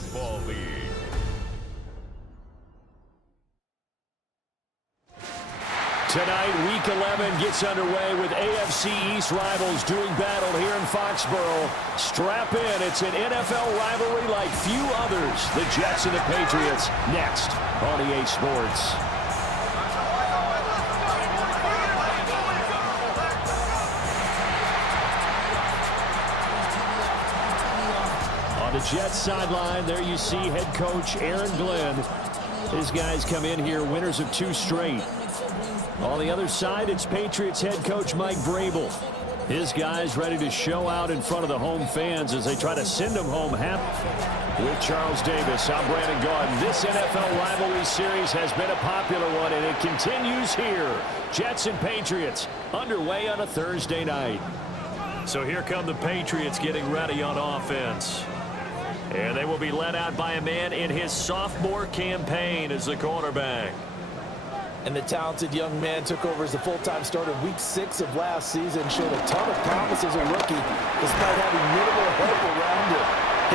Football League. Tonight, Week 11 gets underway with AFC East rivals doing battle here in Foxborough. Strap in. It's an NFL rivalry like few others. The Jets and the Patriots next on EA Sports. On the Jets sideline, there you see head coach Aaron Glenn. His guys come in here winners of 2 straight. On the other side, it's Patriots head coach Mike Vrabel. His guys ready to show out in front of the home fans as they try to send them home happy. With Charles Davis, I'm Brandon Gaudin. This NFL rivalry series has been a popular one, and it continues here. Jets and Patriots underway on a Thursday night. So here come the Patriots getting ready on offense. And they will be led out by a man in his sophomore campaign as the quarterback. And the talented young man took over as the full-time starter Week 6 of last season. Showed a ton of promise as a rookie, despite having minimal help around him.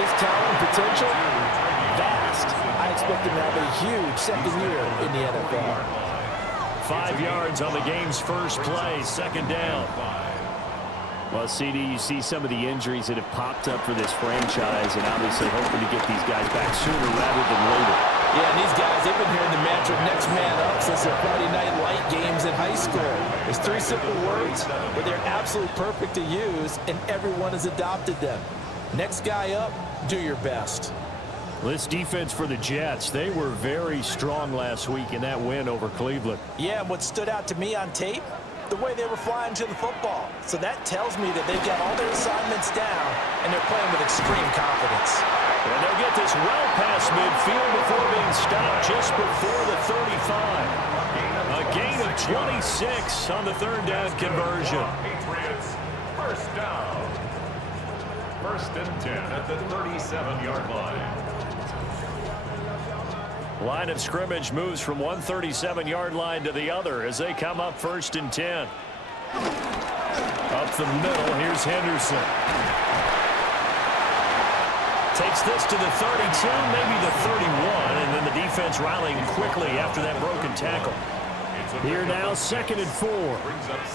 His talent and potential, vast. I expect him to have a huge second year in the NFL. 5 yards on the game's first play, second down. Well, CD, you see some of the injuries that have popped up for this franchise, and obviously hoping to get these guys back sooner rather than later. Yeah, and these guys, they've been hearing the mantra next man up since their Friday night light games in high school. There's 3 simple words, but they're absolutely perfect to use, and everyone has adopted them. Next guy up, do your best. This defense for the Jets, they were very strong last week in that win over Cleveland. Yeah, and what stood out to me on tape, the way they were flying to the football. So that tells me that they've got all their assignments down, and they're playing with extreme confidence. And they'll get this well past midfield before being stopped just before the 35. A gain of 26 on the third down conversion. Patriots, first down. First and 10 at the 37-yard line. Line of scrimmage moves from one 37-yard line to the other as they come up first and 10. Up the middle, here's Henderson. Takes this to the 32, maybe the 31, and then the defense rallying quickly after that broken tackle. Here now, 2nd and 4.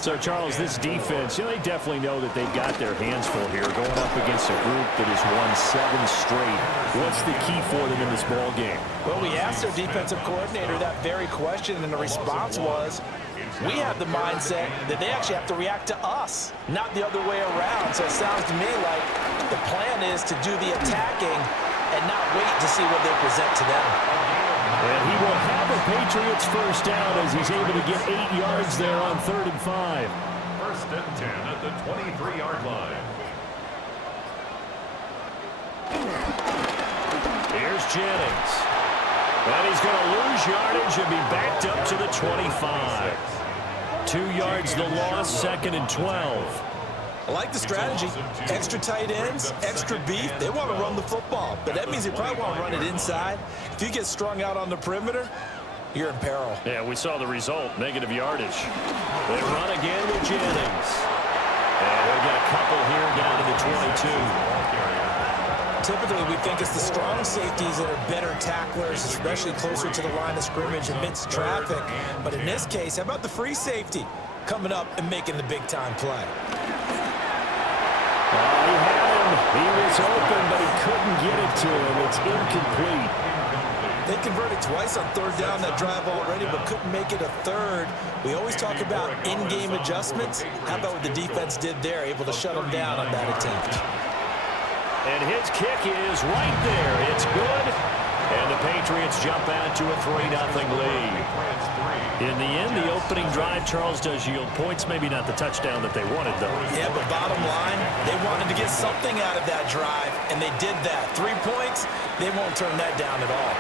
So, Charles, this defense, they definitely know that they've got their hands full here, going up against a group that has won 7 straight. What's the key for them in this ball game? Well, we asked their defensive coordinator that very question, and the response was, we have the mindset that they actually have to react to us, not the other way around. So it sounds to me like the plan is to do the attacking and not wait to see what they present to them. And he will have a Patriots first down as he's able to get 8 yards there on 3rd and 5. First and 10 at the 23-yard line. Here's Jennings. And he's going to lose yardage and be backed up to the 25. 2 yards the loss, 2nd and 12. I like the strategy. Extra tight ends, extra beef. They want to run the football, but that means they probably want to run it inside. If you get strung out on the perimeter, you're in peril. Yeah, we saw the result, negative yardage. They run again with Jennings. And they'll get a couple here down to the 22. Typically, we think it's the strong safeties that are better tacklers, especially closer to the line of scrimmage amidst traffic. But in this case, how about the free safety coming up and making the big-time play? He had him. He was open, but he couldn't get it to him. It's incomplete. They converted twice on 3rd down that drive already, but couldn't make it a 3rd. We always talk about in-game adjustments. How about what the defense did there, able to shut them down on that attempt? And his kick is right there. It's good. And the Patriots jump out to a 3-0 lead. In the end, the opening drive, Charles, does yield points. Maybe not the touchdown that they wanted, though. Yeah, but bottom line, they wanted to get something out of that drive, and they did that. 3 points, they won't turn that down at all.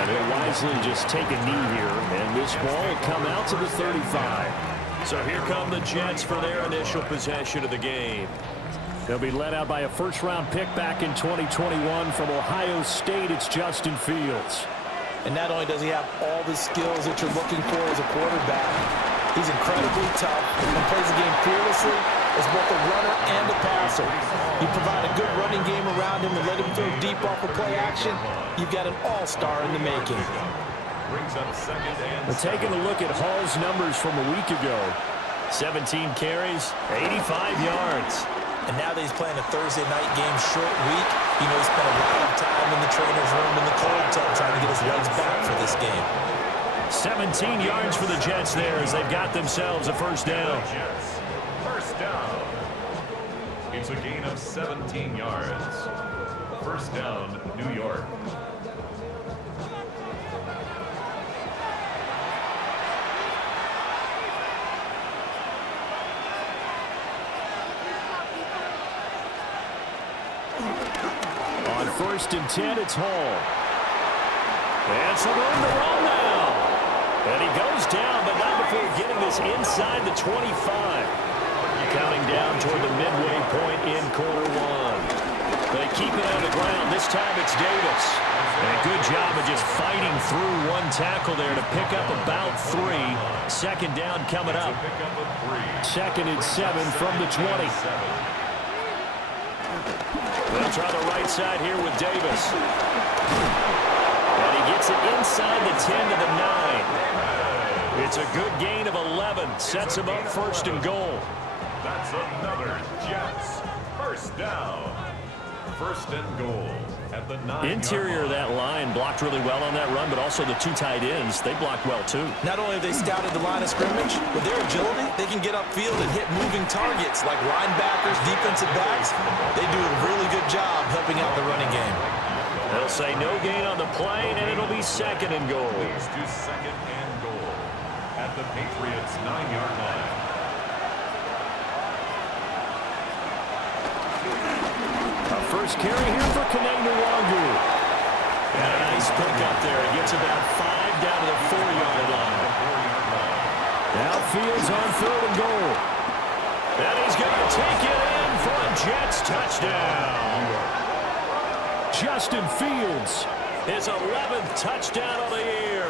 And they'll wisely just take a knee here, and this ball will come out to the 35. So here come the Jets for their initial possession of the game. They'll be led out by a first-round pick back in 2021 from Ohio State. It's Justin Fields. And not only does he have all the skills that you're looking for as a quarterback, he's incredibly tough and plays the game fearlessly as both a runner and a passer. You provide a good running game around him and let him throw deep off of play action, you've got an all-star in the making. We're taking a look at Hall's numbers from a week ago. 17 carries, 85 yards. And now that he's playing a Thursday night game, short week, he spent a lot of time in the trainer's room in the cold tub trying to get his legs back for this game. 17 yards for the Jets there as they've got themselves a first down. First down. It's a gain of 17 yards. First down, New York. On 1st and 10, it's Hall. And some room to run now. And he goes down, but not before getting this inside the 25. Counting down toward the midway point in quarter one. They keep it on the ground. This time it's Davis. And a good job of just fighting through one tackle there to pick up about 3. Second down coming up. 2nd and 7 from the 20. They'll try the right side here with Davis. And he gets it inside the 10 to the 9. It's a good gain of 11. Sets him up 1st and goal. That's another Jets first down. 1st and goal at the 9. Interior of that line blocked really well on that run, but also the 2 tight ends, they blocked well too. Not only have they scouted the line of scrimmage, with their agility, they can get upfield and hit moving targets like linebackers, defensive backs. They do a really good job helping out the running game. They'll say no gain on the play, and it'll be 2nd and goal. Leads to 2nd and goal at the Patriots' 9-yard line. First carry here for Kanenu Wangu. And a nice pick up there. He gets about 5 down to the 4-yard line. Now Fields on 3rd and goal. And he's going to take it in for a Jets touchdown. Justin Fields, his 11th touchdown of the year.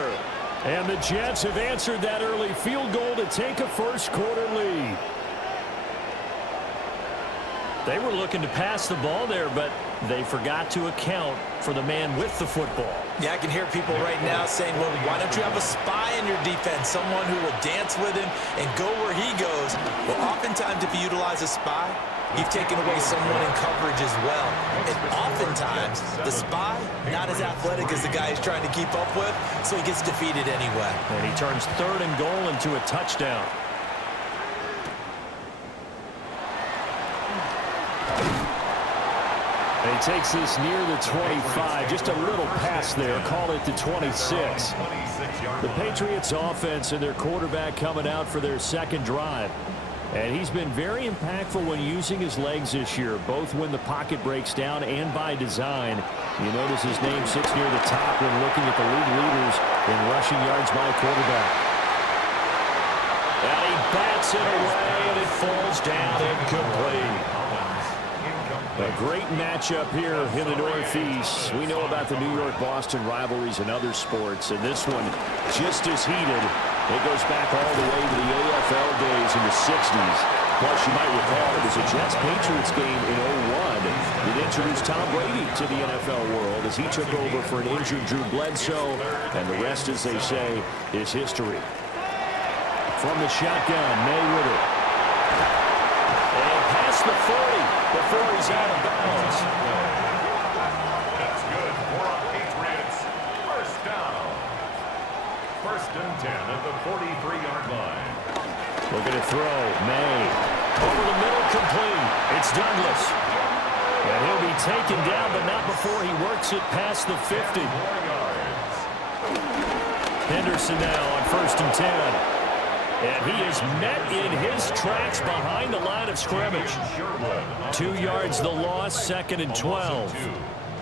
And the Jets have answered that early field goal to take a first-quarter lead. They were looking to pass the ball there, but they forgot to account for the man with the football. Yeah, I can hear people right now saying, well, why don't you have a spy in your defense, someone who will dance with him and go where he goes? Well, oftentimes if you utilize a spy, you've taken away someone in coverage as well. And oftentimes, the spy, not as athletic as the guy he's trying to keep up with, so he gets defeated anyway. And he turns 3rd and goal into a touchdown. And he takes this near the 25. Just a little pass there. Call it the 26. The Patriots offense and their quarterback coming out for their 2nd drive. And he's been very impactful when using his legs this year, both when the pocket breaks down and by design. You notice his name sits near the top when looking at the league leaders in rushing yards by quarterback. And he bats it away, and it falls down incomplete. A great matchup here in the Northeast. We know about the New York-Boston rivalries in other sports, and this one just as heated. It goes back all the way to the AFL days in the 60s. Plus, you might recall it was a Jets-Patriots game in 01 that introduced Tom Brady to the NFL world as he took over for an injured Drew Bledsoe, and the rest, as they say, is history. From the shotgun, May with it. And past the 40 before he's out of bounds. That's good for a Patriots first down. 1st and 10 at the 43-yard line. Looking to throw. May. Over the middle, complete. It's Douglas. And he'll be taken down, but not before he works it past the 50. 4 yards. Henderson now on 1st and 10. And he is met in his tracks behind the line of scrimmage. 2 yards the loss, 2nd and 12.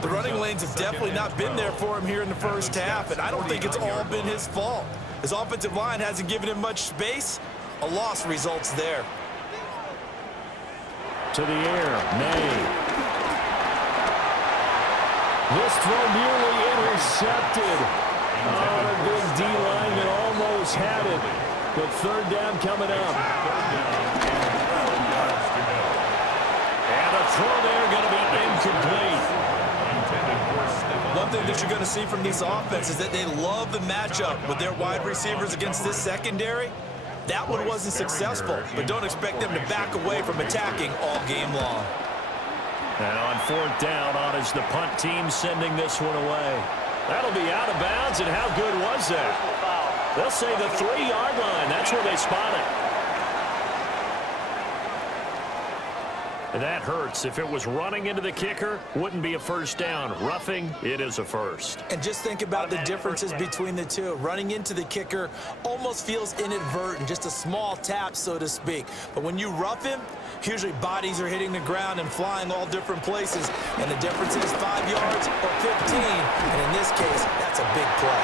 The running lanes have definitely not been there for him here in the first half, and I don't think it's all been his fault. His offensive line hasn't given him much space. A loss results there. To the air, May. This throw nearly intercepted. Oh, the big D lineman almost had it. But 3rd down coming up. And the throw there going to be incomplete. One thing that you're going to see from this offense is that they love the matchup with their wide receivers against this secondary. That one wasn't successful, but don't expect them to back away from attacking all game long. And on fourth down, on is the punt team sending this one away. That'll be out of bounds, and how good was that? They'll say the 3-yard line. That's where they spot it. That hurts. If it was running into the kicker, wouldn't be a first down. Roughing, it is a first. And just think about the differences between the two. Running into the kicker almost feels inadvertent, just a small tap, so to speak. But when you rough him, usually bodies are hitting the ground and flying all different places. And the difference is 5 yards or 15. And in this case, that's a big play.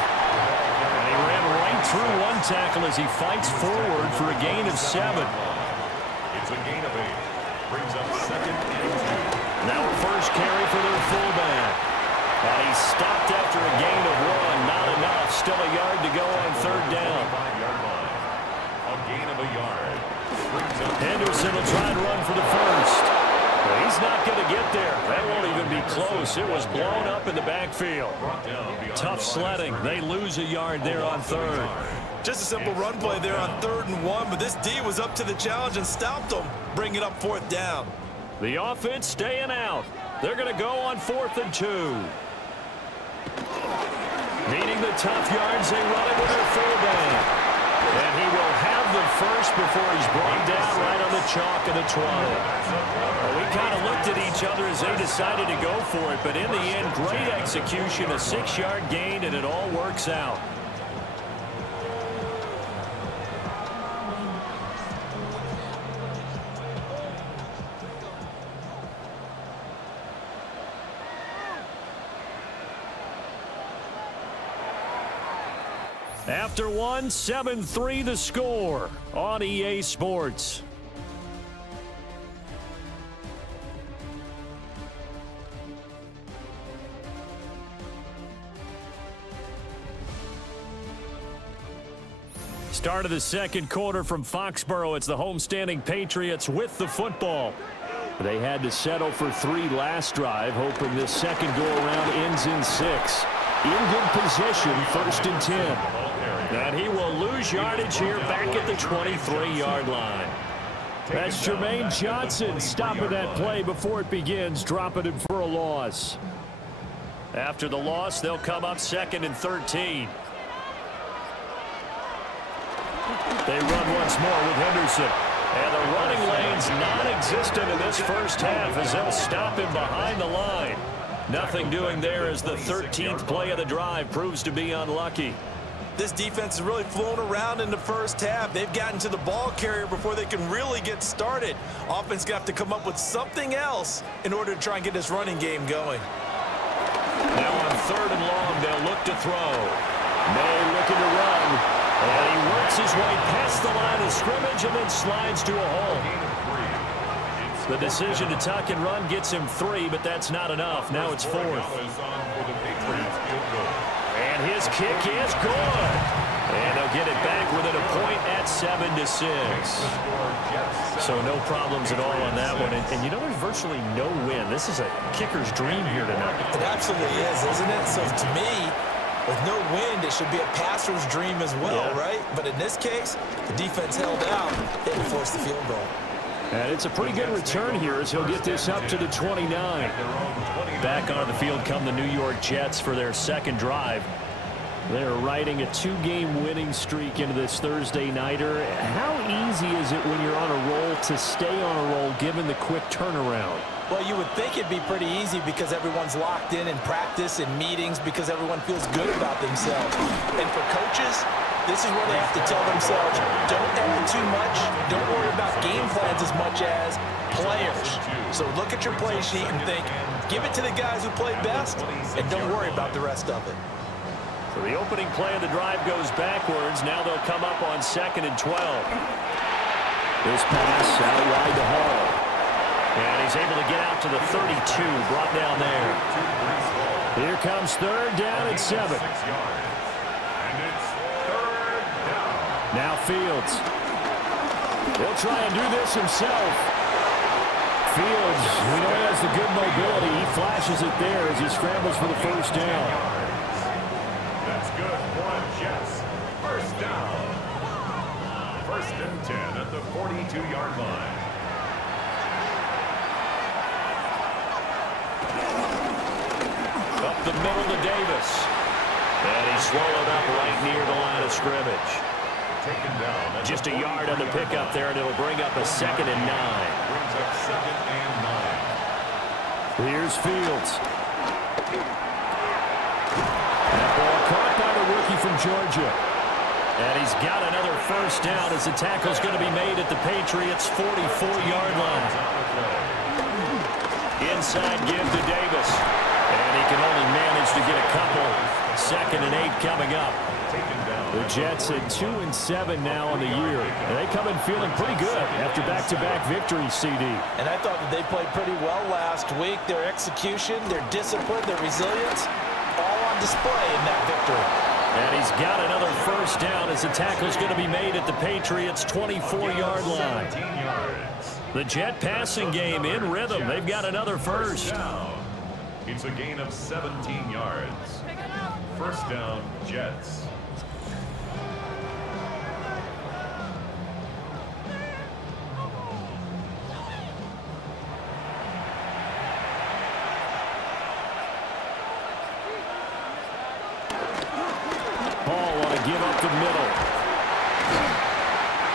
And he ran right through one tackle as he fights forward for a gain of 7. It's a gain of 8. Brings up 2nd and 2. Now a first carry for their fullback. And he stopped after a gain of 1. Not enough. Still a yard to go on third down. 5-yard line. A gain of a yard. Brings up Henderson will try and run for the first. But he's not going to get there. That won't even be close. It was blown up in the backfield. Tough sledding. They lose a yard there on third. Just a simple run play there on 3rd and 1, but this D was up to the challenge and stopped them, bringing up 4th down. The offense staying out. They're going to go on 4th and 2. Needing the tough yards, they run it with their fullback. And he will have the first before he's brought down right on the chalk of the 20. Well, we kind of looked at each other as they decided to go for it, but in the end, great execution, a 6-yard gain, and it all works out. After one, 7-3 the score on EA Sports. Start of the second quarter from Foxborough. It's the homestanding Patriots with the football. They had to settle for 3 last drive, hoping this second go-around ends in 6. In good position, 1st and 10. And he will lose yardage here back at the 23-yard line. That's Jermaine Johnson stopping that play before it begins, dropping him for a loss. After the loss, they'll come up 2nd and 13. They run once more with Henderson. And the running lane's non-existent in this first half as they'll stop him behind the line. Nothing doing there as the 13th play of the drive proves to be unlucky. This defense has really flown around in the first half. They've gotten to the ball carrier before they can really get started. Offense got to come up with something else in order to try and get this running game going. Now on 3rd and long, they'll look to throw. May looking to run. And he works his way past the line of scrimmage and then slides to a hole. The decision to tuck and run gets him 3, but that's not enough. Now it's 4th. And his kick is good. And they'll get it back within a point at 7-6. So no problems at all on that one. And you know, there's virtually no win. This is a kicker's dream here tonight. It absolutely is, isn't it? So to me, with no wind, it should be a passer's dream as well, right? But in this case, the defense held out. They had to force the field goal. And it's a pretty good return here as he'll get this up to the 29. Back onto the field come the New York Jets for their second drive. They're riding a 2-game winning streak into this Thursday nighter. How easy is it when you're on a roll to stay on a roll given the quick turnaround? Well, you would think it'd be pretty easy because everyone's locked in practice and meetings because everyone feels good about themselves. And for coaches, this is where they have to tell themselves, don't add too much, don't worry about game plans as much as players. So look at your play sheet and think, give it to the guys who play best, and don't worry about the rest of it. So the opening play of the drive goes backwards. Now they'll come up on 2nd and 12. This pass out wide to Hall. And he's able to get out to the 32, brought down there. Here comes 3rd down and 7. Now Fields. He'll try and do this himself. Fields, we know he has the good mobility. He flashes it there as he scrambles for the first down. That's good for the Jets. First down. First and 10 at the 42-yard line. Up the middle to Davis. And he's swallowed up right near the line of scrimmage. Taken down. Just a yard on the pickup there, and it'll bring up a 2nd and 9. Brings up 2nd and 9. Here's Fields. That ball caught by the rookie from Georgia. And he's got another first down as the tackle's going to be made at the Patriots' 44-yard line. Inside give to Davis. And he can only manage to get a couple. 2nd and 8 coming up. The Jets at 2-7 now on the year. And they come in feeling pretty good after back-to-back victories, CD. And I thought that they played pretty well last week. Their execution, their discipline, their resilience, all on display in that victory. And he's got another first down as the tackle's going to be made at the Patriots' 24-yard line. The Jet passing game in rhythm. They've got another first. It's a gain of 17 yards. First down, Jets. Give up the middle.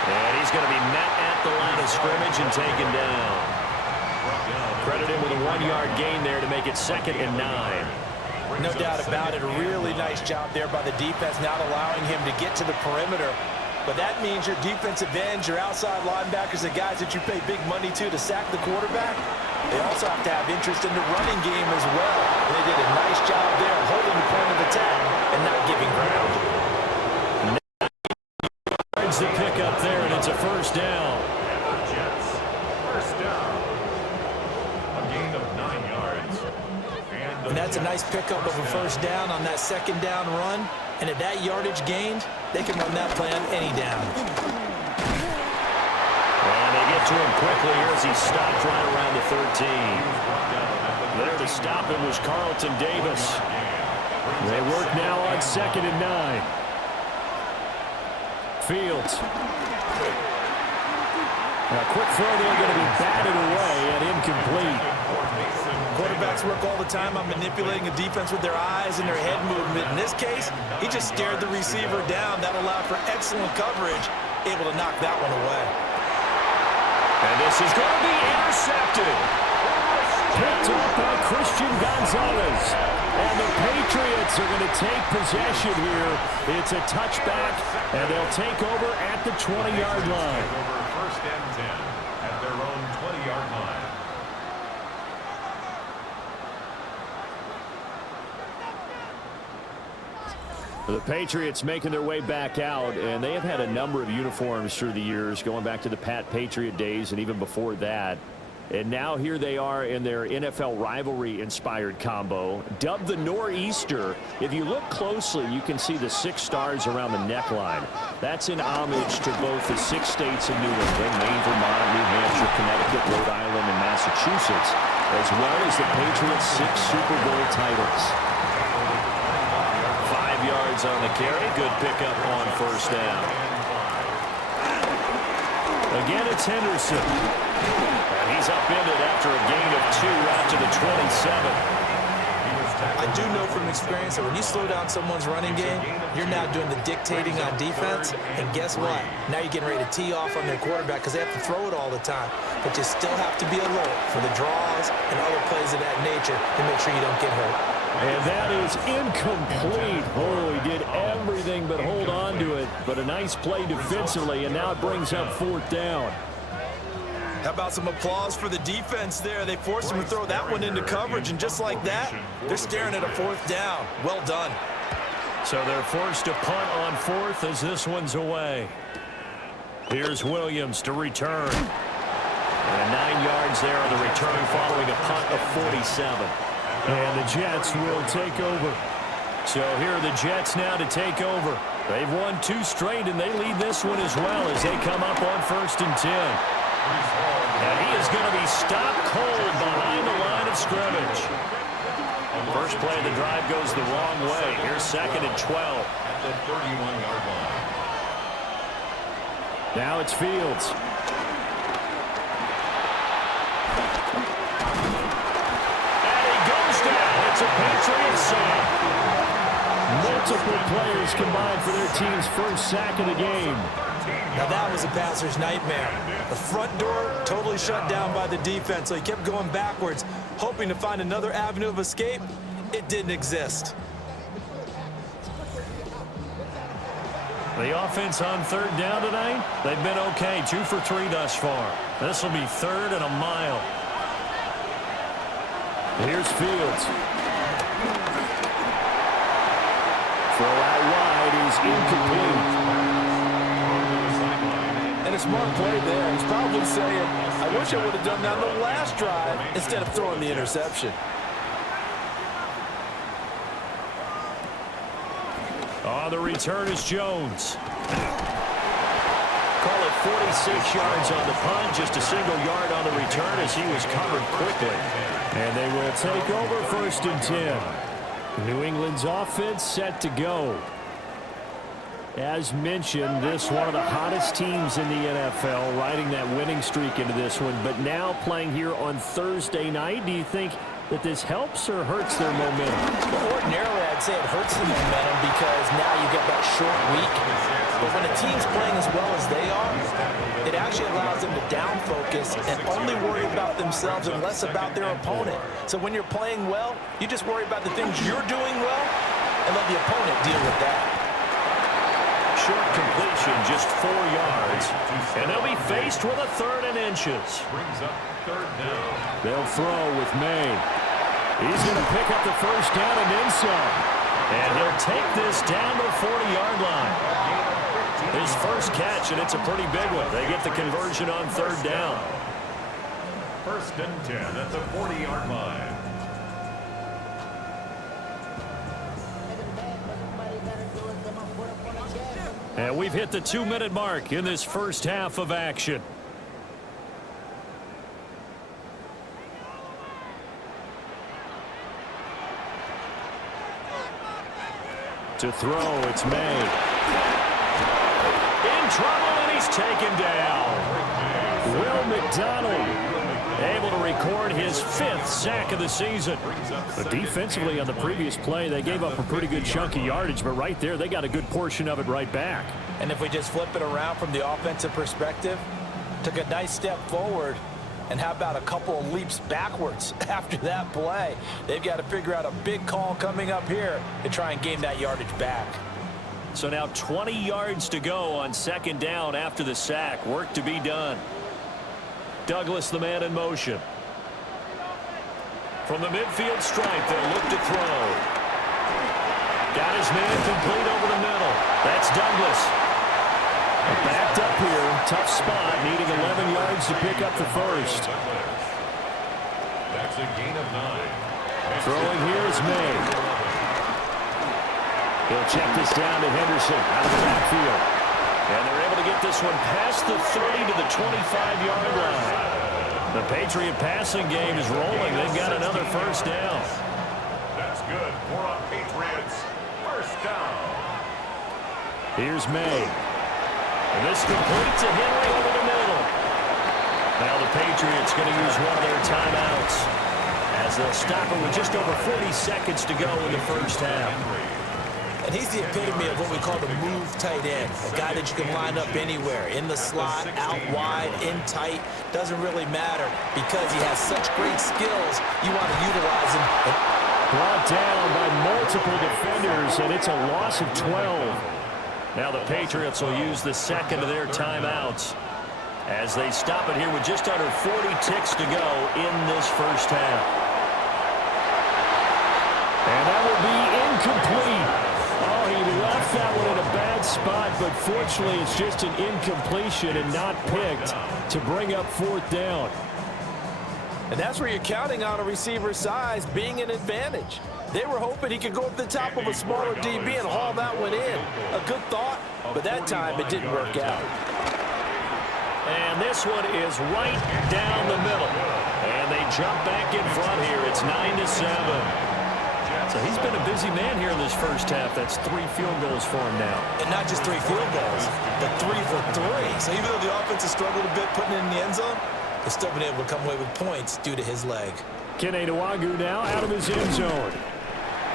And he's going to be met at the line of scrimmage and taken down. Credited with a 1-yard gain there to make it 2nd and 9. No doubt about it. A really nice job there by the defense, not allowing him to get to the perimeter. But that means your defensive ends, your outside linebackers, the guys that you pay big money to sack the quarterback, they also have to have interest in the running game as well. And they did a nice job there holding the point of attack and not giving ground. The pickup there, and it's a first down. Jets, first down. A gain of 9 yards. And that's a nice pickup of a first down on that 2nd down run. And at that yardage gained, they can run that play on any down. And they get to him quickly here as he stopped right around the 13. There to stop him was Carlton Davis. They work now on 2nd and 9. Fields. A quick throw there going to be batted away and incomplete. Quarterbacks work all the time on manipulating a defense with their eyes and their head movement. In this case, he just stared the receiver down. That allowed for excellent coverage, able to knock that one away. And this is going to be intercepted. Picked up by Christian Gonzalez. And the Patriots are going to take possession here. It's a touchback, and they'll take over at the 20-yard line. First and 10 at their own 20-yard line. The Patriots making their way back out, and they have had a number of uniforms through the years, going back to the Pat Patriot days and even before that. And now here they are in their NFL rivalry-inspired combo, dubbed the Nor'easter. If you look closely, you can see the 6 stars around the neckline. That's in homage to both the 6 states of New England, Maine, Vermont, New Hampshire, Connecticut, Rhode Island, and Massachusetts, as well as the Patriots' 6 Super Bowl titles. 5 yards on the carry. Good pickup on first down. Again, it's Henderson. And he's upended after a gain of 2 out to the 27. I do know from experience that when you slow down someone's running game, you're now doing the dictating on defense. And guess what? Now you're getting ready to tee off on their quarterback because they have to throw it all the time. But you still have to be alert for the draws and other plays of that nature to make sure you don't get hurt. And that is incomplete. Oh, he did everything but hold on to it. But a nice play defensively, and now it brings up 4th down. How about some applause for the defense there? They forced him to throw that one into coverage, and just like that, they're staring at a 4th down. Well done. So they're forced to punt on 4th as this one's away. Here's Williams to return. And 9 yards there on the return following a punt of 47. And the Jets will take over. So here are the Jets now to take over. They've won 2 straight, and they lead this one as well as they come up on 1st and 10. And he is going to be stopped cold behind the line of scrimmage. First play of the drive goes the wrong way. Here's 2nd and 12. At the 31-yard line. Now it's Fields. And he goes down. It's a Patriots sack. Multiple players combined for their team's first sack of the game. Now that was a passer's nightmare. The front door totally shut down by the defense, so he kept going backwards, hoping to find another avenue of escape. It didn't exist. The offense on 3rd down tonight, they've been okay. 2 for 3 thus far. This will be 3rd and a mile. Here's Fields. Throw out wide is incomplete. And a smart play there. He's probably saying, I wish I would have done that on the last drive instead of throwing the interception. On the return is Jones. Call it 46 yards on the punt, just a single yard on the return as he was covered quickly. And they will take over 1st and 10. New England's offense set to go. As mentioned, this one of the hottest teams in the NFL, riding that winning streak into this one, but now playing here on Thursday night. Do you think that this helps or hurts their momentum? Well, ordinarily, I'd say it hurts the momentum because now you get that short week. But when a team's playing as well as they are, it actually allows them to down focus and only worry about themselves and less about their opponent. So when you're playing well, you just worry about the things you're doing well and let the opponent deal with that. Short completion, just 4 yards. And they'll be faced with a 3rd and inches. Brings up 3rd down. They'll throw with May. He's going to pick up the 1st down and then some. And he'll take this down to the 40-yard line. His first catch, and it's a pretty big one. They get the conversion on 3rd down. 1st and 10 at the 40-yard line. And we've hit the 2-minute mark in this first half of action. To throw, it's May. In trouble, and he's taken down. Will McDonald able to record his 5th sack of the season. But defensively on the previous play, they gave up a pretty good chunk of yardage, but right there, they got a good portion of it right back. And if we just flip it around from the offensive perspective, took a nice step forward, and how about a couple of leaps backwards after that play? They've got to figure out a big call coming up here to try and gain that yardage back. So now 20 yards to go on 2nd down after the sack. Work to be done. Douglas, the man in motion. From the midfield stripe, they'll look to throw. Got his man complete over the middle. That's Douglas. Backed up here. Tough spot. Needing 11 yards to pick up the 1st. That's a gain of 9. Throwing here is May. He'll check this down to Henderson out of the backfield. And they're able to get this one past the 30 to the 25-yard line. The Patriot passing game is rolling. They've got another 1st down. That's good for a Patriots 1st down. Here's May. And this complete to Henry over the middle. Now the Patriots going to use one of their timeouts as they'll stop it with just over 40 seconds to go in the first half. And he's the epitome of what we call the move tight end, a guy that you can line up anywhere, in the slot, out wide, in tight, doesn't really matter because he has such great skills, you want to utilize him. Brought down by multiple defenders, and it's a loss of 12. Now the Patriots will use the 2nd of their timeouts as they stop it here with just under 40 ticks to go in this first half. And that will be incomplete. Oh, he left that one in a bad spot, but fortunately it's just an incompletion and not picked to bring up 4th down. And that's where you're counting on a receiver's size being an advantage. They were hoping he could go up the top of a smaller DB and haul that one in. A good thought, but that time it didn't work out. And this one is right down the middle. And they jump back in front here. It's 9-7. So he's been a busy man here in this first half. That's 3 field goals for him now. And not just 3 field goals, but 3 for 3. So even though the offense has struggled a bit putting it in the end zone, they've still been able to come away with points due to his leg. Kene Nwagu now out of his end zone.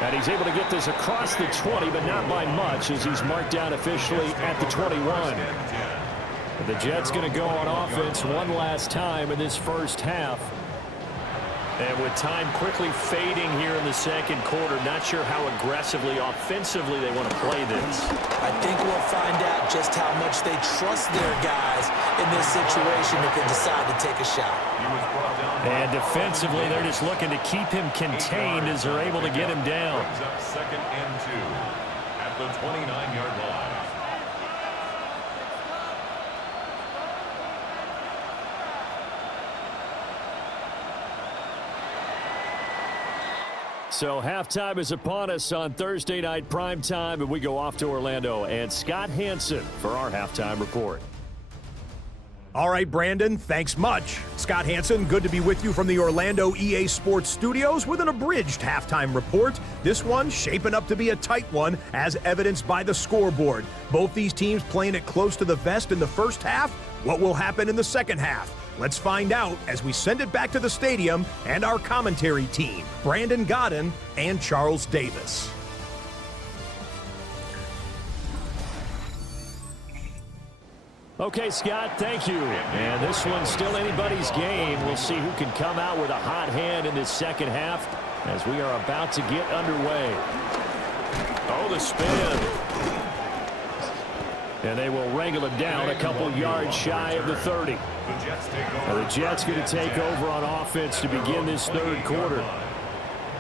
And he's able to get this across the 20, but not by much, as he's marked down officially at the 21. The Jets going to go on offense one last time in this first half. And with time quickly fading here in the second quarter, not sure how aggressively, offensively they want to play this. I think we'll find out just how much they trust their guys in this situation if they decide to take a shot. And defensively, they're just looking to keep him contained as they're able to get him down. Brings up 2nd and 2 at the 29-yard line. So halftime is upon us on Thursday night primetime, and we go off to Orlando. And Scott Hansen for our halftime report. All right, Brandon, thanks much. Scott Hansen, good to be with you from the Orlando EA Sports Studios with an abridged halftime report. This one shaping up to be a tight one, as evidenced by the scoreboard. Both these teams playing it close to the vest in the first half. What will happen in the second half? Let's find out as we send it back to the stadium and our commentary team, Brandon Godden and Charles Davis. Okay, Scott, thank you. And this one's still anybody's game. We'll see who can come out with a hot hand in this second half as we are about to get underway. Oh, the spin. And they will wrangle him down a couple yards shy of the 30. The Jets going to take over on offense to begin this third quarter.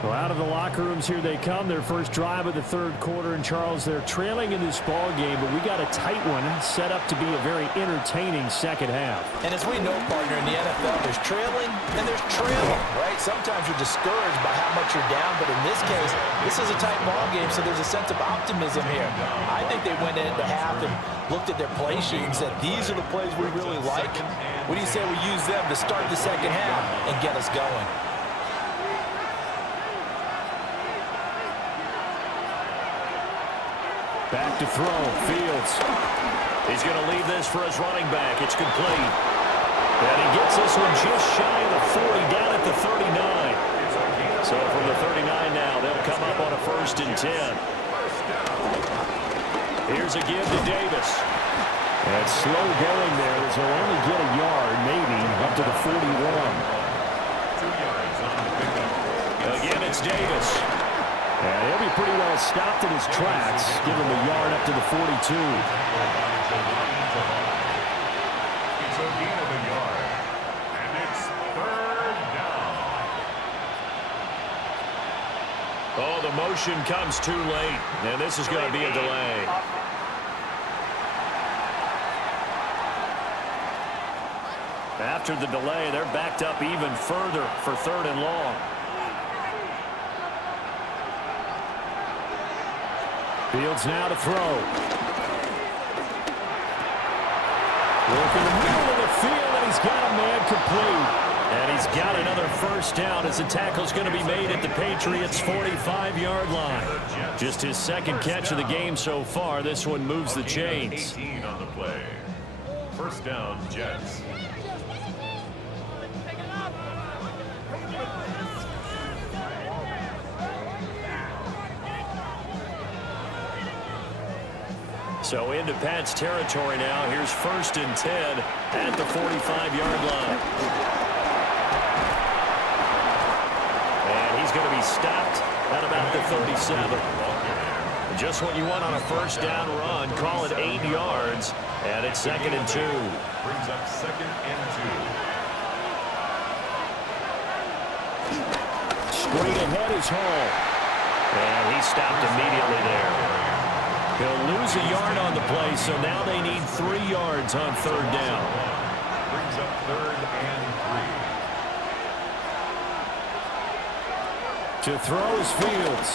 Well, out of the locker rooms here they come. Their first drive of the third quarter. And, Charles, they're trailing in this ball game, but we got a tight one set up to be a very entertaining second half. And as we know, partner, in the NFL, there's trailing and there's trailing, right? Sometimes you're discouraged by how much you're down, but in this case, this is a tight ball game, so there's a sense of optimism here. I think they went into half and looked at their play sheet and said, these are the plays we really like. What do you say we use them to start the second half and get us going? Back to throw. Fields. He's going to leave this for his running back. It's complete. And he gets this one just shy of the 40, down at the 39. So from the 39 now, they'll come up on a 1st and 10. Here's a give to Davis. And it's slow going there as he'll only get a yard, maybe, up to the 41. 2 yards on the pickup. Again, it's Davis. And he'll be pretty well stopped in his tracks. Give him a yard up to the 42. It's a gain of a yard. And it's 3rd down. Oh, the motion comes too late. And this is going to be a delay. After the delay, they're backed up even further for 3rd and long. Fields now to throw. Working the middle of the field, and he's got a man complete. And he's got another 1st down as the tackle's going to be made at the Patriots' 45-yard line. Just his 2nd catch of the game so far. This one moves the chains. 18 on the play. 1st down, Jets. So into Pat's territory now. Here's 1st and 10 at the 45-yard line. And he's going to be stopped at about the 37. Just what you want on a 1st down run. Call it 8 yards. And it's 2nd and 2. Brings up 2nd and 2. Straight ahead is Hall. And he stopped immediately there. He'll lose a yard on the play, so now they need 3 yards on 3rd down. Brings up 3rd and 3. To throw is Fields.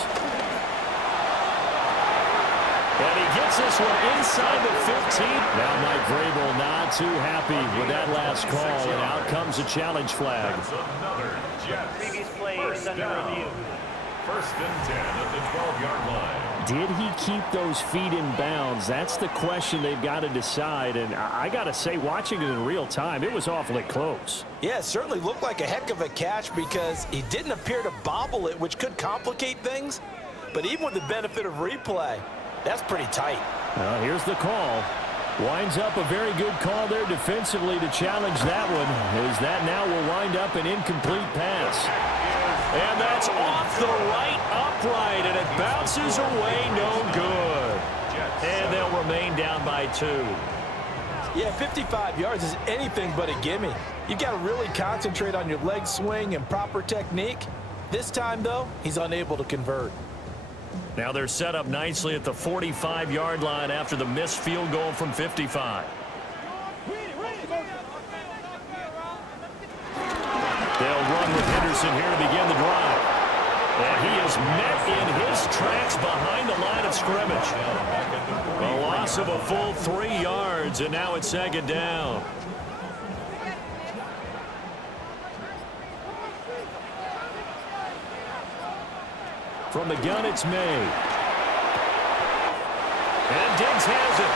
And he gets Gets this one inside the 15. Now Mike Vrabel not too happy with that last call, and out comes a challenge flag. That's another Jets. Previous play is under review. First and 10 at the 12-yard line. Did he keep those feet in bounds? That's the question they've got to decide. And I got to say, watching it in real time, it was awfully close. Yeah, it certainly looked like a heck of a catch because he didn't appear to bobble it, which could complicate things. But even with the benefit of replay, that's pretty tight. Here's the call. Winds up a very good call there defensively to challenge that one, as that now will wind up an incomplete pass. And that's off the right upright, and it bounces away, no good. And they'll remain down by 2. Yeah, 55 yards is anything but a gimme. You've got to really concentrate on your leg swing and proper technique. This time, though, he's unable to convert. Now they're set up nicely at the 45-yard line after the missed field goal from 55. They'll run with Henderson here to begin the drive. And he is met in his tracks behind the line of scrimmage. A loss of a full 3 yards, and now it's second down. From the gun, it's May. And Diggs has it.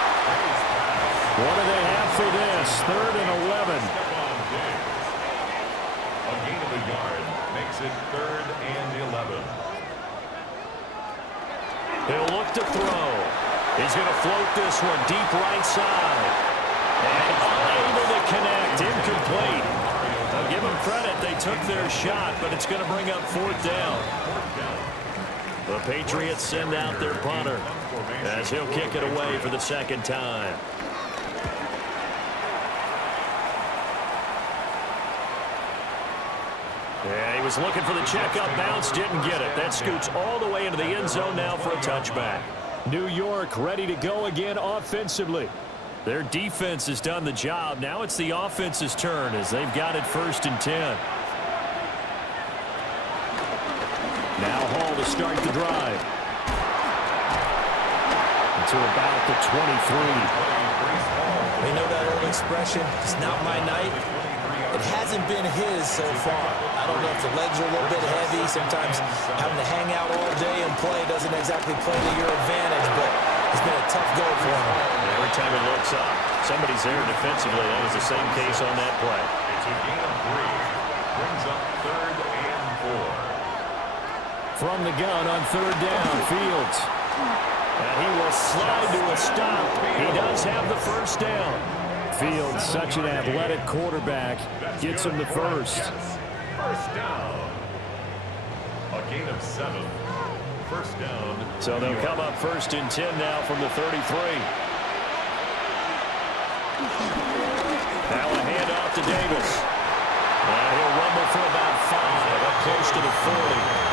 What do they have for this? 3rd and 11. A gain of a yard makes it 3rd and 11. He'll look to throw. He's going to float this one deep right side. And unable to connect. Incomplete. I'll give them credit. They took their shot, but it's going to bring up 4th down. The Patriots send out their punter as he'll kick it away for the 2nd time. Yeah, he was looking for the checkup bounce, didn't get it. That scoots all the way into the end zone now for a touchback. New York ready to go again offensively. Their defense has done the job. Now it's the offense's turn as they've got it 1st and 10. Now Hall to start the drive. To about the 23. We know that old expression, it's not my night. It hasn't been his so far. I don't know if the legs are a little bit heavy. Sometimes having to hang out all day and play doesn't exactly play to your advantage, but it's been a tough go for him. Every time he looks up, somebody's there defensively. That was the same case on that play. It's a gain of 3. Brings up 3rd and 4. From the gun on 3rd down, Fields. And he will slide to a stop. He does have the 1st down. Fields, such an athletic quarterback, gets him the 1st. 1st down. A gain of 7. 1st down. So they'll come up 1st and 10 now from the 33. Now a handoff to Davis. And he'll rumble for about 5, up close to the 40.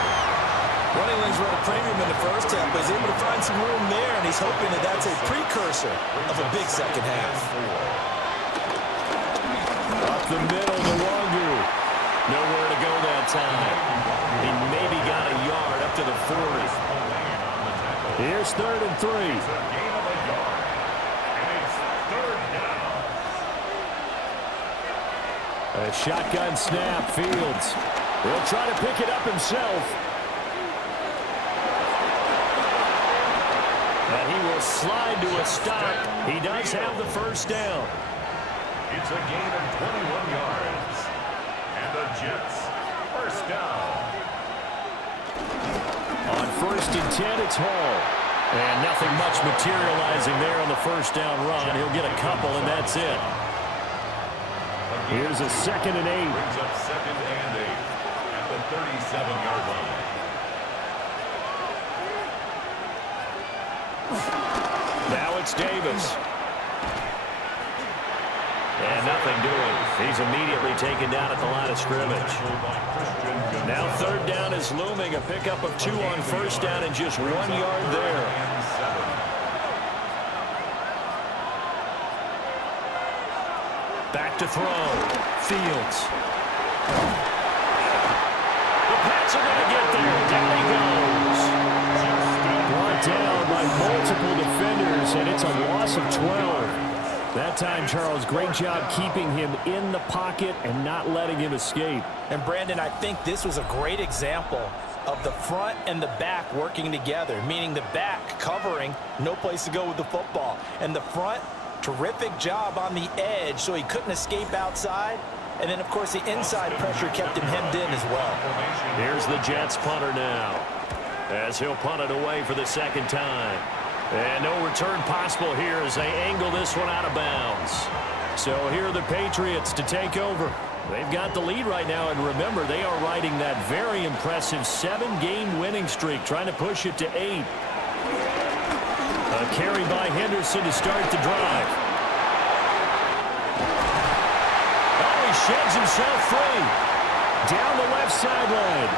Running lanes were at a premium in the first half, but he's able to find some room there, and he's hoping that that's a precursor of a big second half. Up the middle to Longu. Nowhere to go that time. He maybe got a yard up to the 40. Here's 3rd and 3. Gain of a yard. And it's 3rd down. A shotgun snap, Fields. He'll try to pick it up himself. And he will slide to a stop. He does have the 1st down. It's a gain of 21 yards. And the Jets, 1st down. On 1st and 10, it's Hall. And nothing much materializing there on the 1st down run. He'll get a couple, and that's it. Here's a 2nd and 8. Brings up 2nd and 8 at the 37-yard line. Now it's Davis. And nothing doing. He's immediately taken down at the line of scrimmage. Now 3rd down is looming. A pickup of 2 on 1st down and just 1 yard there. Back to throw. Fields. The Pats are going to get there. Down he goes. Brought down by by multiple defenders, and it's a loss of 12. That time, Charles, great job keeping him in the pocket and not letting him escape. And, Brandon, I think this was a great example of the front and the back working together, meaning the back covering, no place to go with the football. And the front, terrific job on the edge so he couldn't escape outside. And then, of course, the inside pressure kept him hemmed in as well. Here's the Jets punter now, as he'll punt it away for the second time. And no return possible here as they angle this one out of bounds. So here are the Patriots to take over. They've got the lead right now, and remember, they are riding that very impressive 7-game winning streak, trying to push it to 8. A carry by Henderson to start the drive. Oh, he sheds himself free. Down the left sideline.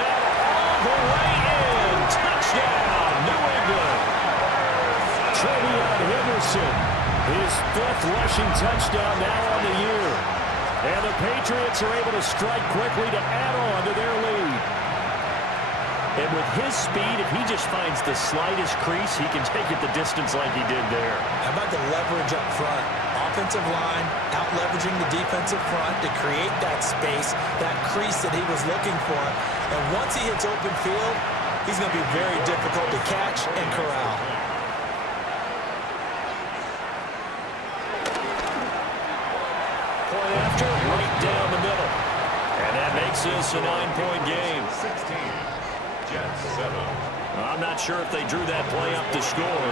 And all the way in. Touchdown, New England. Trevion Henderson, his 5th rushing touchdown now on the year. And the Patriots are able to strike quickly to add on to their lead. And with his speed, if he just finds the slightest crease, he can take it the distance like he did there. How about the leverage up front? Offensive line out-leveraging the defensive front to create that space, that crease that he was looking for. And once he hits open field, he's going to be very difficult to catch and corral. Point after, right down the middle. And that makes this a 9-point game. 16. Jets 7. I'm not sure if they drew that play up to score,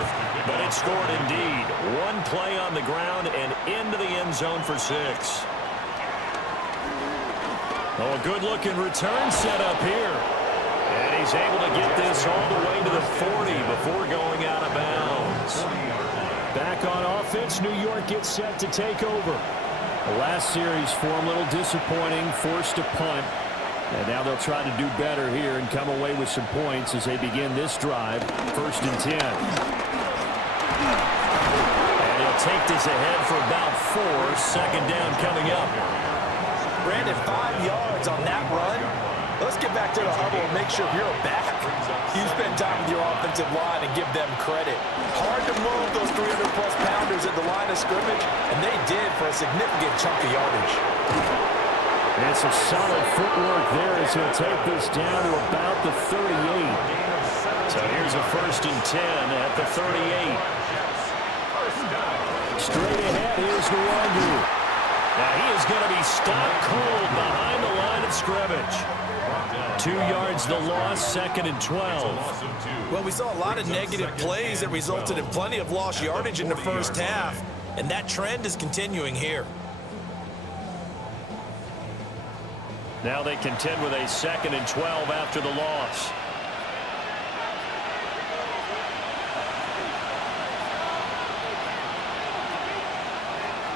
but it scored indeed. One play on the ground and into the end zone for 6. Oh, a good-looking return set up here. And he's able to get this all the way to the 40 before going out of bounds. Back on offense, New York gets set to take over. The last series form a little disappointing, forced to punt. And now they'll try to do better here and come away with some points as they begin this drive. 1st and 10. And he'll take this ahead for about 4. 2nd down coming up. Brandon, 5 yards on that run. Let's get back to the huddle and make sure you're back. You spend time with your offensive line and give them credit. Hard to move those 300-plus pounders at the line of scrimmage, and they did for a significant chunk of yardage. And some solid footwork there as he'll take this down to about the 38. So here's a 1st and 10 at the 38. Straight ahead, here's Nwangu. Now he is going to be stopped cold behind the line of scrimmage. 2 yards the loss, 2nd and 12. Well, we saw a lot of negative plays that resulted in plenty of lost yardage in the first half, and that trend is continuing here. Now they contend with a 2nd and 12 after the loss.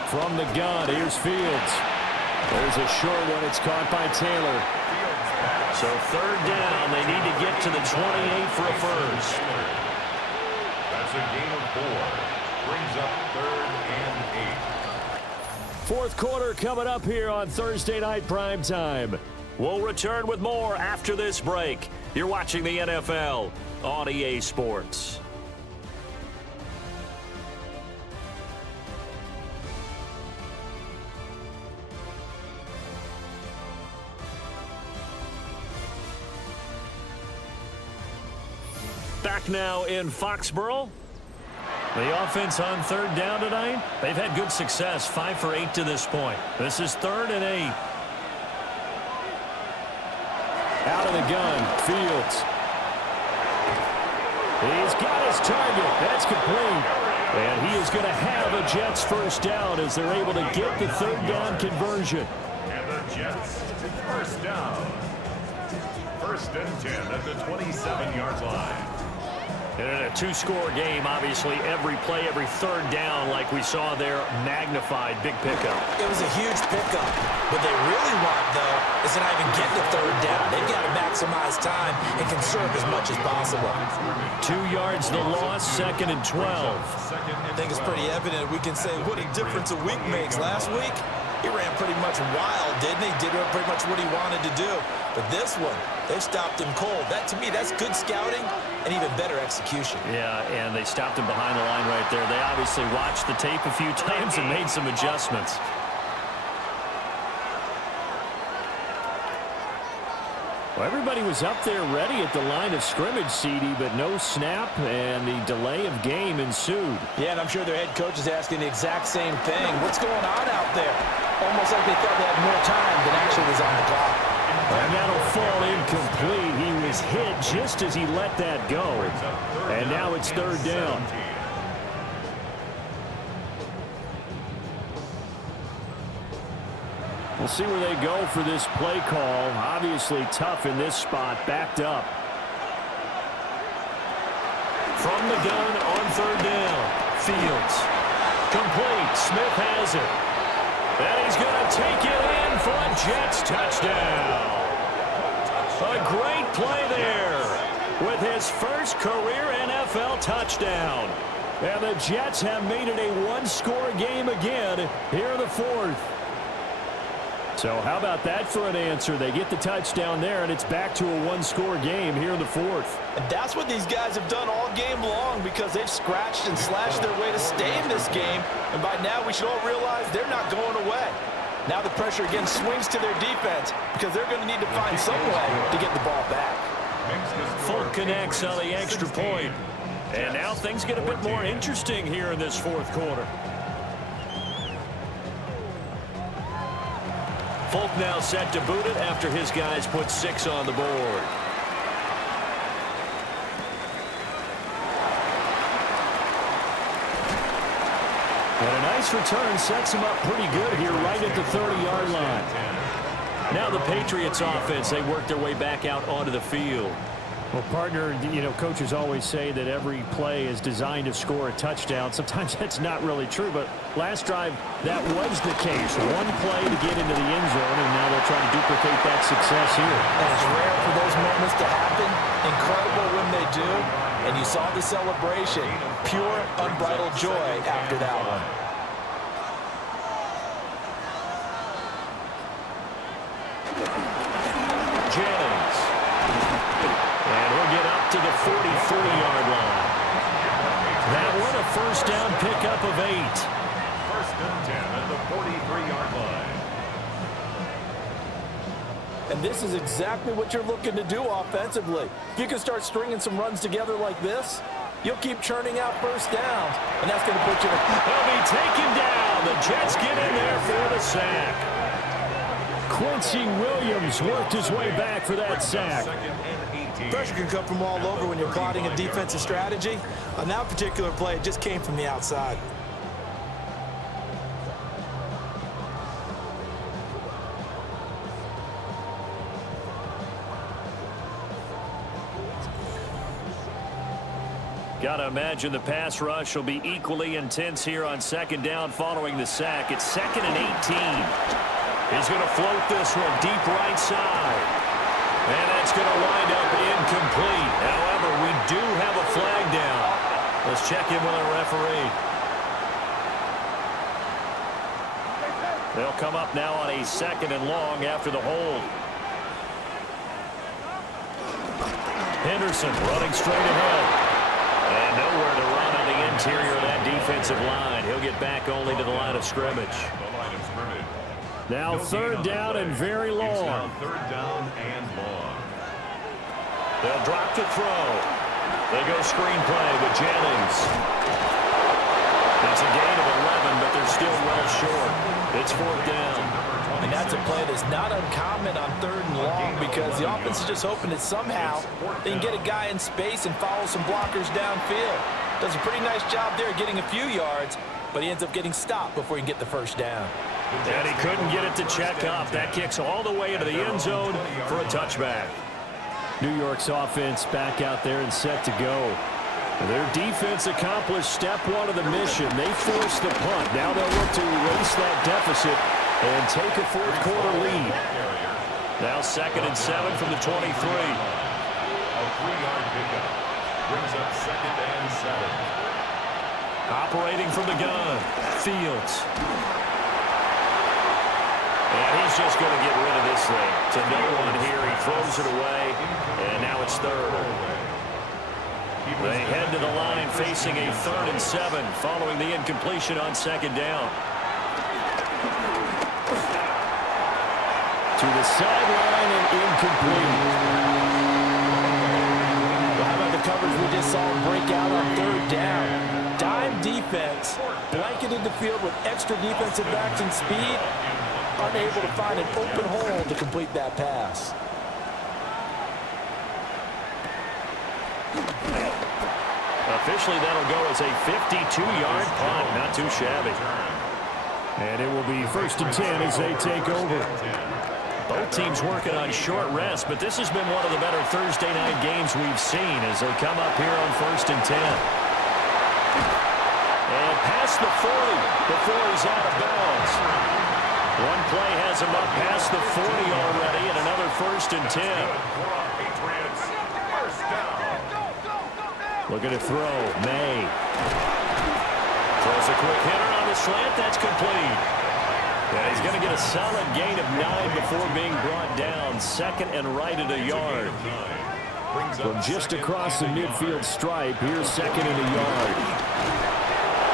From the gun, here's Fields. There's a short one. It's caught by Taylor. So 3rd down. They need to get to the 28 for a first. That's a gain of 4. Brings up 3rd and 8. 4th quarter coming up here on Thursday Night Primetime. We'll return with more after this break. You're watching the NFL on EA Sports. Back now in Foxborough. The offense on 3rd down tonight, they've had good success, 5 for 8 to this point. This is 3rd and 8. Out of the gun, Fields. He's got his target. That's complete. And he is going to have a Jets 1st down as they're able to get the 3rd down conversion. And the Jets 1st down. 1st and 10 at the 27-yard line. And in a 2-score game, obviously, every play, every 3rd down, like we saw there, magnified. Big pickup. It was a huge pickup. What they really want, though, is to not even get the 3rd down. They've got to maximize time and conserve as much as possible. 2 yards the loss, 2nd and 12. I think it's pretty evident we can say what a difference a week makes. Last week, He ran pretty much wild, didn't he? Did pretty much what he wanted to do. But this one, they stopped him cold. That, to me, that's good scouting and even better execution. Yeah, and they stopped him behind the line right there. They obviously watched the tape a few times and made some adjustments. Well, everybody was up there ready at the line of scrimmage, CD, but no snap, and the delay of game ensued. Yeah, and I'm sure their head coach is asking the exact same thing. What's going on out there? Almost like they thought they had more time than actually was on the clock. And that'll fall incomplete. He was hit just as he let that go. And now it's third down. We'll see where they go for this play call. Obviously tough in this spot, backed up. From the gun on third down. Fields. Complete. Smith has it. And he's going to take it in for a Jets touchdown. A great play there with his first career NFL touchdown. And the Jets have made it a one-score game again here in the fourth. So how about that for an answer? They get the touchdown there, and it's back to a one-score game here in the fourth. And that's what these guys have done all game long because they've scratched and slashed their way to stay in this game. And by now, we should all realize they're not going away. Now the pressure again swings to their defense because they're going to need to find some way to get the ball back. Folk connects on the extra point. And now things get a bit more interesting here in this fourth quarter. Folk now set to boot it after his guys put 6 on the board. And a nice return sets him up pretty good here right at the 30-yard line. Now the Patriots offense, they work their way back out onto the field. Well, partner, you know, coaches always say that every play is designed to score a touchdown. Sometimes that's not really true, but last drive, that was the case. One play to get into the end zone, and now they'll try to duplicate that success here. And it's rare for those moments to happen. Incredible when they do. And you saw the celebration. Pure, unbridled joy after that one. Jennings. And we'll get up to the 43-yard line. That one a first down pickup of 8. First and 10 at the 43-yard line. And this is exactly what you're looking to do offensively. If you can start stringing some runs together like this, you'll keep churning out first downs, and that's going to put you in. He'll be taken down. The Jets get in there for the sack. Quincy Williams worked his way back for that sack. Pressure can come from all over when you're plotting a defensive strategy. On that particular play, it just came from the outside. Got to imagine the pass rush will be equally intense here on second down following the sack. It's 2nd and 18. He's going to float this one deep right side. And that's going to wind up incomplete. However, we do have a flag down. Let's check in with our referee. They'll come up now on a 2nd and long after the hold. Henderson running straight ahead. And nowhere to run on the interior of that defensive line. He'll get back only to the line of scrimmage. Now third down and very long. Third down and long. They'll drop to throw. They go screenplay with Jennings. It's a gain of 11, but they're still well short. It's fourth down. And that's a play that's not uncommon on 3rd and long because the offense is just hoping that somehow they can get a guy in space and follow some blockers downfield. Does a pretty nice job there getting a few yards, but he ends up getting stopped before he can get the first down. And he couldn't get it to check up. That kicks all the way into the end zone for a touchback. New York's offense back out there and set to go. Their defense accomplished step 1 of the mission. They forced the punt. Now they'll look to erase that deficit and take a fourth quarter lead. Now 2nd and 7 from the 23. A 3-yard pickup brings up 2nd and 7. Operating from the gun, Fields. he's just going to get rid of this thing. To no one here. He throws it away, and now it's third. They head to the line facing a 3rd and 7 following the incompletion on 2nd down. To the sideline and incomplete. Well, how about the coverage we just saw break out on 3rd down? Dime defense, blanketed the field with extra defensive backs and speed, unable to find an open hole to complete that pass. Officially, that'll go as a 52-yard punt. Not too shabby. And it will be 1st and 10 as they take over. Both teams working on short rest, but this has been one of the better Thursday night games we've seen as they come up here on 1st and 10. And past the 40 before he's out of bounds. One play has him up past the 40 already, and another 1st and 10. Looking to throw. May. Throws a quick hitter on the slant. That's complete. And he's going to get a solid gain of 9 before being brought down. 2nd and right at a yard. From just across the midfield stripe, here's 2nd and a yard.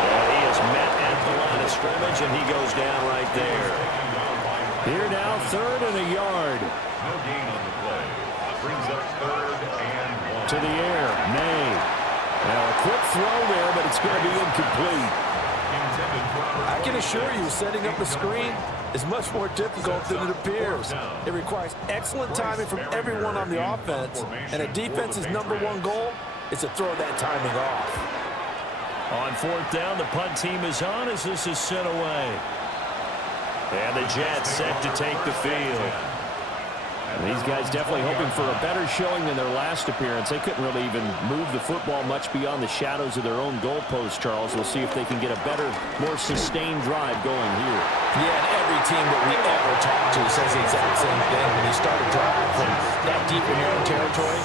And he is met at the line of scrimmage, and he goes down right there. Here now, 3rd and a yard. No gain on the play. Brings up 3rd and 1. To the air, May. Now a quick throw there, but it's going to be incomplete. I can assure you, setting up a screen is much more difficult than it appears. It requires excellent timing from everyone on the offense, and a defense's #1 goal is to throw that timing off. On 4th down, the punt team is on as this is sent away. And the Jets set to take the field. And these guys definitely hoping for a better showing than their last appearance. They couldn't really even move the football much beyond the shadows of their own goalpost, Charles. We'll see if they can get a better, more sustained drive going here. Yeah, and every team that we ever talk to says the exact same thing. When you start a drive from that deep in your own territory,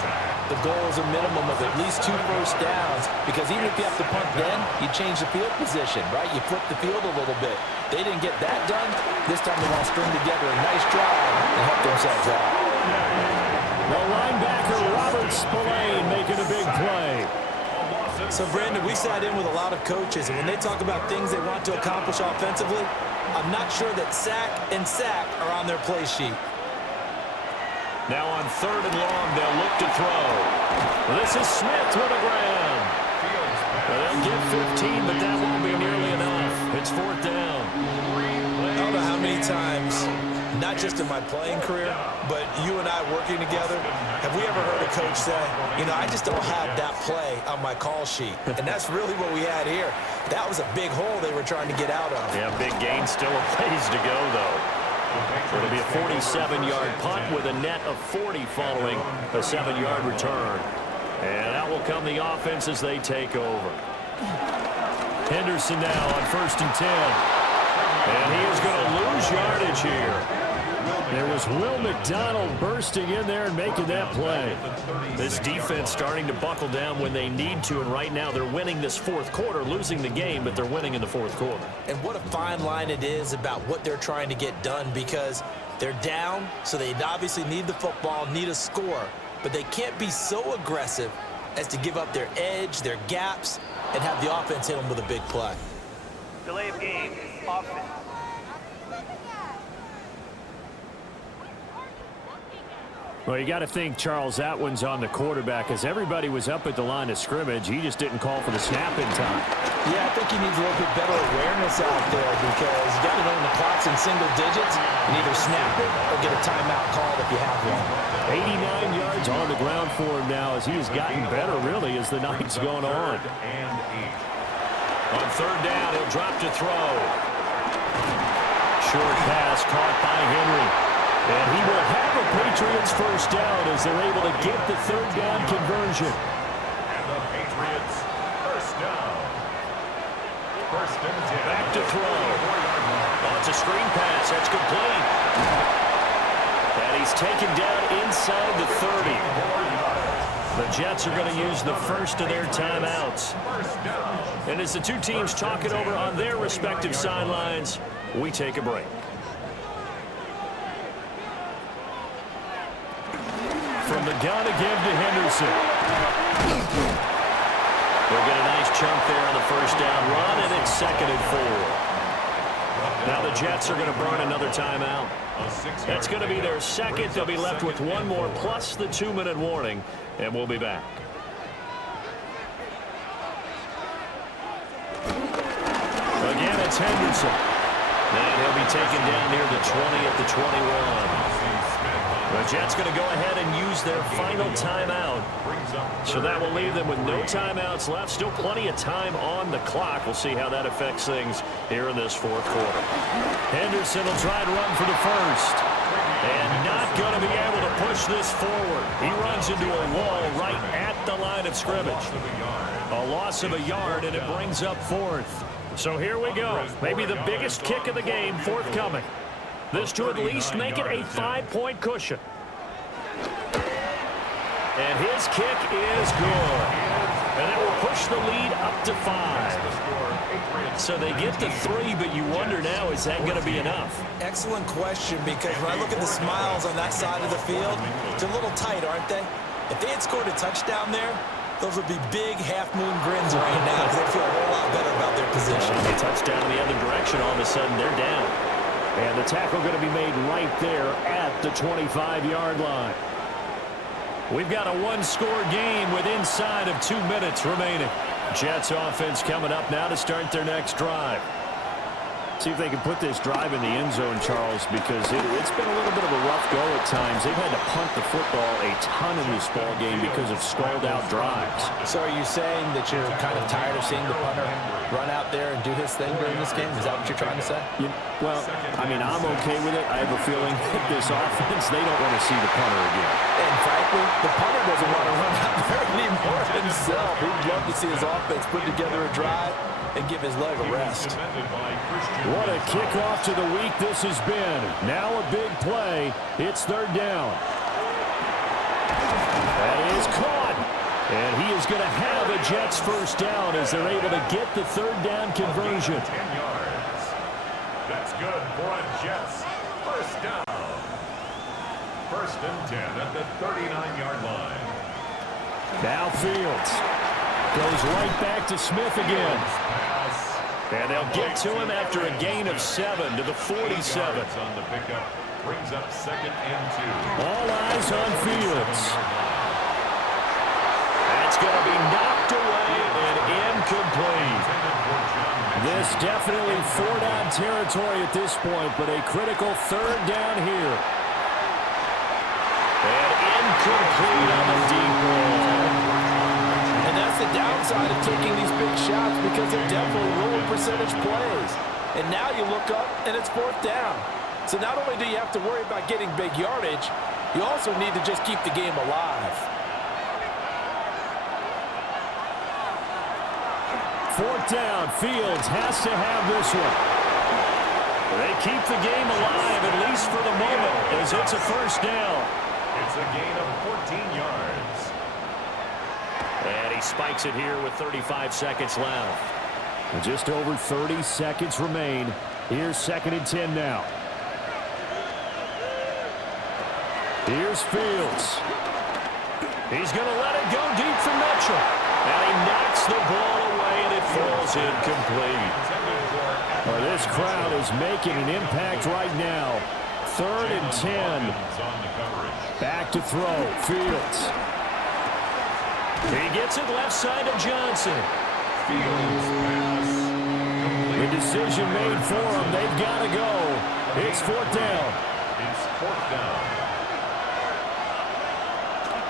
the goal is a minimum of at least 2 first downs, because even if you have to punt then, you change the field position, right? You flip the field a little bit. They didn't get that done. This time they want to string together a nice drive and help themselves out. The linebacker, Robert Spillane, making a big play. So, Brandon, we sat in with a lot of coaches, and when they talk about things they want to accomplish offensively, I'm not sure that sack and sack are on their play sheet. Now on 3rd and long, they'll look to throw. This is Smith with a grab. Well, they'll get 15, but that won't be nearly enough. It's 4th down. I don't know how many times, not just in my playing career, but you and I working together, have we ever heard a coach say, you know, I just don't have that play on my call sheet. And that's really what we had here. That was a big hole they were trying to get out of. Yeah, big gain, still a ways to go, though. It'll be a 47-yard punt with a net of 40 following a 7-yard return. And out will come the offense as they take over. Henderson now on 1st and 10. And he is going to lose yardage here. There was Will McDonald bursting in there and making that play. This defense starting to buckle down when they need to, and right now they're winning this 4th quarter, losing the game, but they're winning in the 4th quarter. And what a fine line it is about what they're trying to get done, because they're down, so they obviously need the football, need a score, but they can't be so aggressive as to give up their edge, their gaps, and have the offense hit them with a big play. Delay of game. Offense. Well, you got to think, Charles, that one's on the quarterback, as everybody was up at the line of scrimmage. He just didn't call for the snap in time. Yeah, I think he needs a little bit better awareness out there, because you got to know when the clock's in single digits and either snap it or get a timeout called if you have one. 89 yards on the ground for him now, as he has gotten better, really, as the night's gone on. On 3rd down, he'll drop to throw. Short pass caught by Henry. And he will have a Patriots first down as they're able to get the 3rd down conversion. And the Patriots first down. 1st and 10. Back to throw. Oh, it's a screen pass. That's complete. And he's taken down inside the 30. The Jets are going to use the first of their timeouts. And as the two teams talk it over on their respective sidelines, we take a break. from the gun again to Henderson. They'll get a nice chunk there on the first down run, and it's 2nd and 4. Now the Jets are going to burn another timeout. That's going to be their second. They'll be left with one more plus the 2-minute warning, and we'll be back. Again, it's Henderson. And he'll be taken down near the 20 at the 21. The Jets going to go ahead and use their final timeout. So that will leave them with no timeouts left. Still plenty of time on the clock. We'll see how that affects things here in this 4th quarter. Henderson will try to run for the first. And not going to be able to push this forward. He runs into a wall right at the line of scrimmage. A loss of a yard, and it brings up 4th. So here we go. Maybe the biggest kick of the game forthcoming. This to at least make it a 5-point cushion. And his kick is good. And it will push the lead up to 5. So they get to 3, but you wonder now, is that going to be enough? Excellent question, because when I look at the smiles on that side of the field, they're a little tight, aren't they? If they had scored a touchdown there, those would be big half-moon grins right now, because they feel a whole lot better about their position. A touchdown in the other direction, all of a sudden they're down. And the tackle going to be made right there at the 25-yard line. We've got a one-score game with inside of 2 minutes remaining. Jets offense coming up now to start their next drive. See if they can put this drive in the end zone, Charles, because it's been a little bit of a rough go at times. They've had to punt the football a ton in this ball game because of stalled-out drives. So are you saying that you're kind of tired of seeing the punter run out there and do his thing during this game? Is that what you're trying to say? Yeah, well, I mean, I'm okay with it. I have a feeling that this offense, they don't want to see the punter again. And frankly, the punter doesn't want to run out there anymore himself. He'd love to see his offense put together a drive and give his leg a rest. What a kickoff to the week this has been. Now a big play. It's 3rd down. That is caught. And he is going to have a Jets first down as they're able to get the 3rd down conversion. 10 yards. That's good for a Jets first down. 1st and 10 at the 39-yard line. Now Fields goes right back to Smith again. And they'll get to him after a gain of 7 to the 47. On the pickup brings up 2nd and 2. All eyes on Fields. That's going to be knocked away and incomplete. This definitely 4-down territory at this point, but a critical 3rd down here. And incomplete on the deep ball. And that's the downside of taking these big shots, because they're definitely lower percentage plays. And now you look up, and it's 4th down. So not only do you have to worry about getting big yardage, you also need to just keep the game alive. 4th down. Fields has to have this one. They keep the game alive, at least for the moment, as it's a first down. It's a gain of 14 yards. And he spikes it here with 35 seconds left. Just over 30 seconds remain. Here's 2nd and 10 now. Here's Fields. He's going to let it go deep for Mitchell. And he knocks the ball away, and it falls incomplete. Well, this crowd is making an impact right now. 3rd and 10. Back to throw. Fields. He gets it left side of Johnson. The decision made for him. They've got to go. It's 4th down. It's 4th down.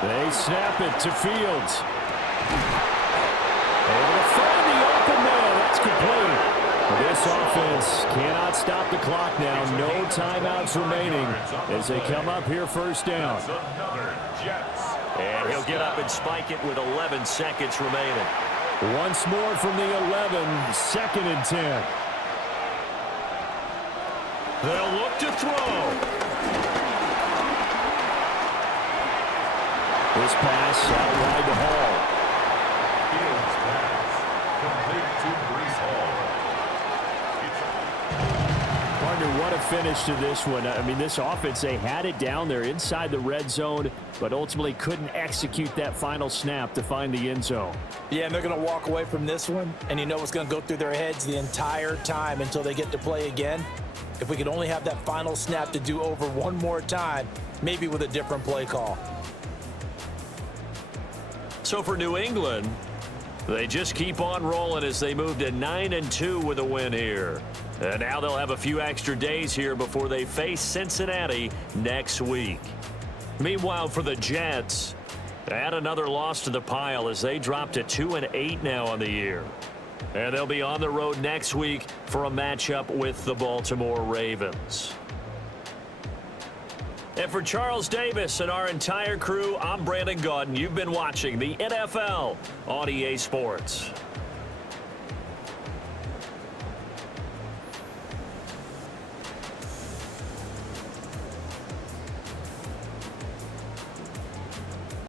They snap it to Fields. Able to find the open man. That's complete. This offense cannot stop the clock now. No timeouts remaining as they come up here first down. And he'll get up and spike it with 11 seconds remaining. Once more from the 11, 2nd and 10. They'll look to throw. This pass out wide to Hall. Fields pass complete to Breece Hall. Gardner, what a finish to this one. I mean, this offense, they had it down there inside the red zone, but ultimately couldn't execute that final snap to find the end zone. Yeah, and they're going to walk away from this one, and you know what's going to go through their heads the entire time until they get to play again. If we could only have that final snap to do over one more time, maybe with a different play call. So for New England, they just keep on rolling as they move to 9-2 with a win here. And now they'll have a few extra days here before they face Cincinnati next week. Meanwhile, for the Jets, add another loss to the pile as they drop to 2-8 now on the year. And they'll be on the road next week for a matchup with the Baltimore Ravens. And for Charles Davis and our entire crew, I'm Brandon Gaudin. You've been watching the NFL on EA Sports.